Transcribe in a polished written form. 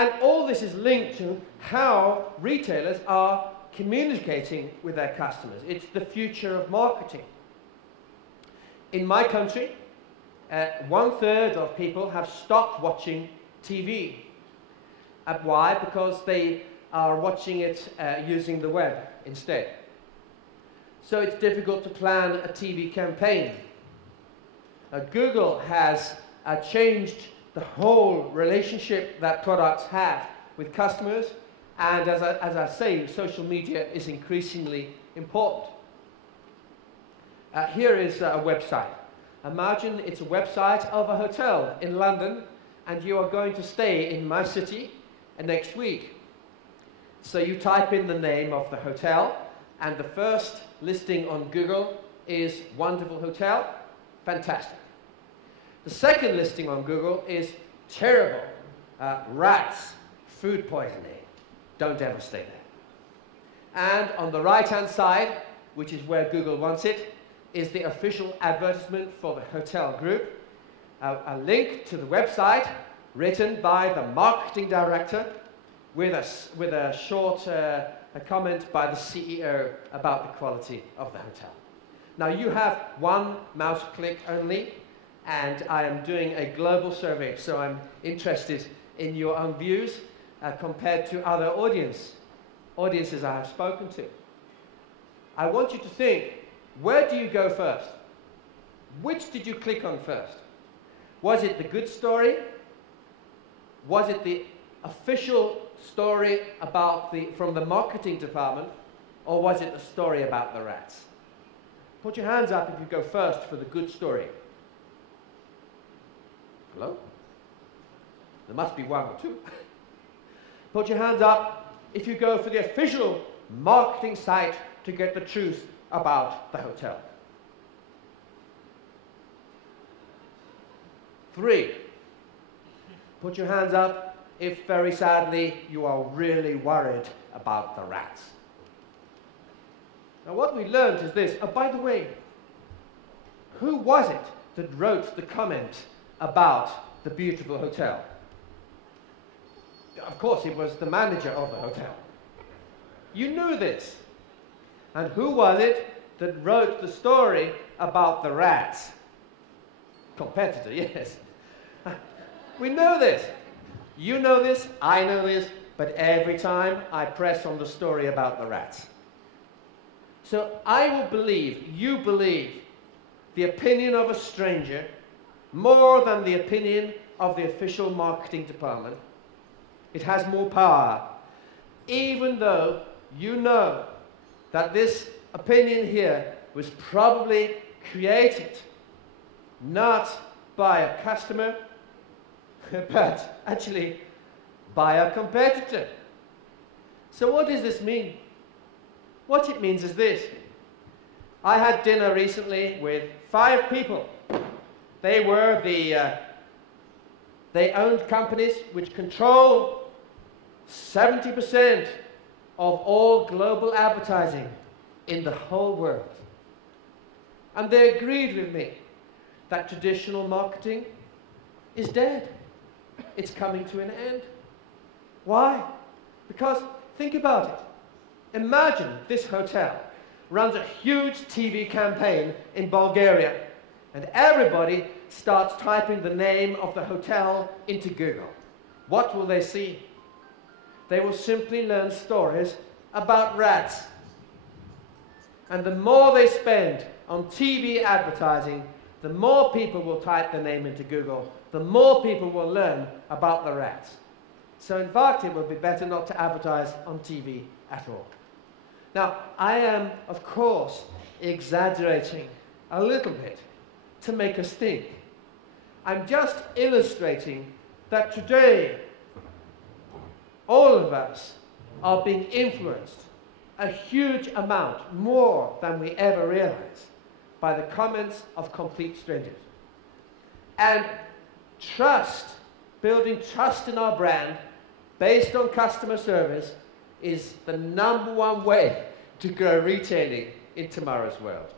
And all this is linked to how retailers are communicating with their customers. It's the future of marketing. In my country, 1/3 of people have stopped watching TV. Why? Because they are watching it using the web instead. So it's difficult to plan a TV campaign. Google has changed the whole relationship that products have with customers, and as I say, social media is increasingly important. Here is a website. Imagine it's a website of a hotel in London, and you are going to stay in my city next week. So you type in the name of the hotel, and the first listing on Google is wonderful hotel, fantastic. The second listing on Google is terrible, rats, food poisoning, don't ever stay there. And on the right-hand side, which is where Google wants it, is the official advertisement for the hotel group, a link to the website written by the marketing director with a short comment by the CEO about the quality of the hotel. Now you have one mouse click only, and I am doing a global survey, so I'm interested in your own views compared to other audiences I have spoken to. I want you to think, where do you go first? Which did you click on first? Was it the good story? Was it the official story from the marketing department, or was it the story about the rats? Put your hands up if you go first for the good story. Hello? There must be one or two. Put your hands up if you go for the official marketing site to get the truth about the hotel. 3. Put your hands up if, very sadly, you are really worried about the rats. Now what we learned is this. Oh, by the way, who was it that wrote the comment about the beautiful hotel? Of course, it was the manager of the hotel. You knew this. And who was it that wrote the story about the rats? Competitor, yes. We know this. You know this, I know this, but every time I press on the story about the rats. So I will believe, you believe, the opinion of a stranger more than the opinion of the official marketing department. It has more power, even though you know that this opinion here was probably created not by a customer, but actually by a competitor. So what does this mean? What it means is this. I had dinner recently with 5 people. They were they owned companies which control 70% of all global advertising in the whole world. And they agreed with me that traditional marketing is dead. It's coming to an end. Why? Because, think about it. Imagine this hotel runs a huge TV campaign in Bulgaria, and everybody starts typing the name of the hotel into Google. What will they see? They will simply learn stories about rats. And the more they spend on TV advertising, the more people will type the name into Google, the more people will learn about the rats. So in fact, it would be better not to advertise on TV at all. Now, I am, of course, exaggerating a little bit to make us think. I'm just illustrating that today, all of us are being influenced a huge amount, more than we ever realized, by the comments of complete strangers. And trust, building trust in our brand based on customer service is the #1 way to grow retailing in tomorrow's world.